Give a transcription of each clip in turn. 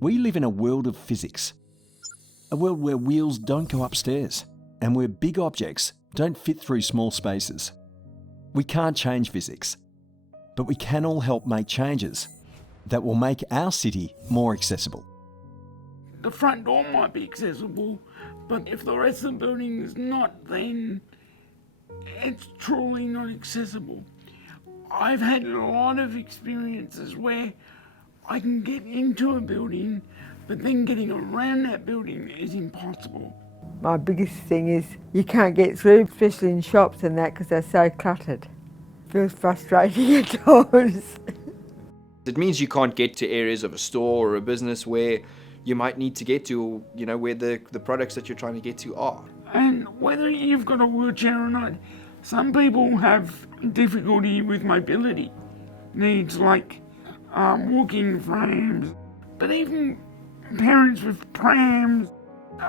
We live in a world of physics, a world where wheels don't go upstairs and where big objects don't fit through small spaces. We can't change physics, but we can all help make changes that will make our city more accessible. The front door might be accessible, but if the rest of the building is not, then it's truly not accessible. I've had a lot of experiences where I can get into a building, but then getting around that building is impossible. My biggest thing is you can't get through, especially in shops and that, because they're so cluttered. Feels frustrating at times. It means you can't get to areas of a store or a business where you might need to get to, where the products that you're trying to get to are. And whether you've got a wheelchair or not, some people have difficulty with mobility needs, like walking frames, but even parents with prams.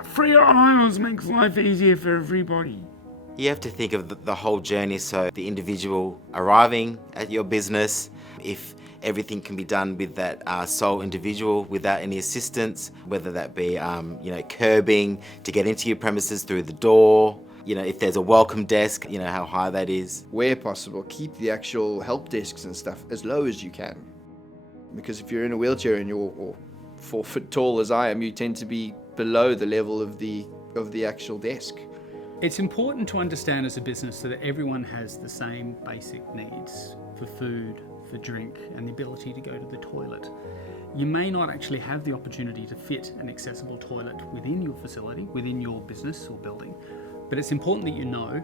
Freer aisles makes life easier for everybody. You have to think of the whole journey, so the individual arriving at your business, if everything can be done with that sole individual without any assistance, whether that be curbing to get into your premises through the door, if there's a welcome desk, how high that is. Where possible, keep the actual help desks and stuff as low as you can. Because if you're in a wheelchair and you're 4 foot tall as I am, you tend to be below the level of the actual desk. It's important to understand as a business that everyone has the same basic needs for food, for drink, and the ability to go to the toilet. You may not actually have the opportunity to fit an accessible toilet within your facility, within your business or building, but it's important that you know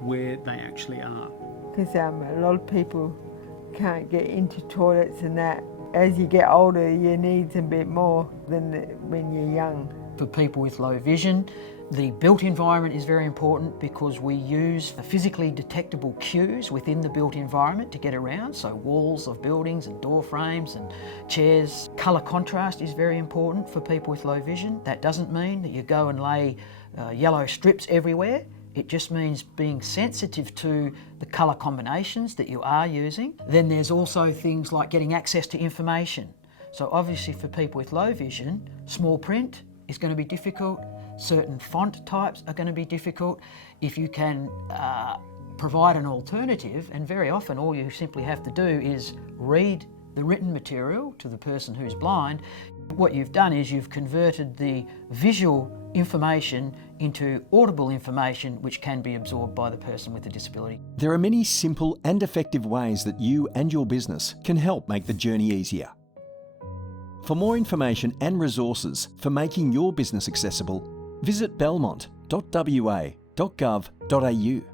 where they actually are. Because a lot of people can't get into toilets and that. As you get older, your needs a bit more than when you're young. For people with low vision, the built environment is very important because we use physically detectable cues within the built environment to get around, so walls of buildings and door frames and chairs. Colour contrast is very important for people with low vision. That doesn't mean that you go and lay yellow strips everywhere. It just means being sensitive to the colour combinations that you are using. Then there's also things like getting access to information. So obviously for people with low vision, small print is going to be difficult. Certain font types are going to be difficult. If you can provide an alternative, and very often all you simply have to do is read the written material to the person who's blind, what you've done is you've converted the visual information into audible information which can be absorbed by the person with a disability. There are many simple and effective ways that you and your business can help make the journey easier. For more information and resources for making your business accessible, visit belmont.wa.gov.au.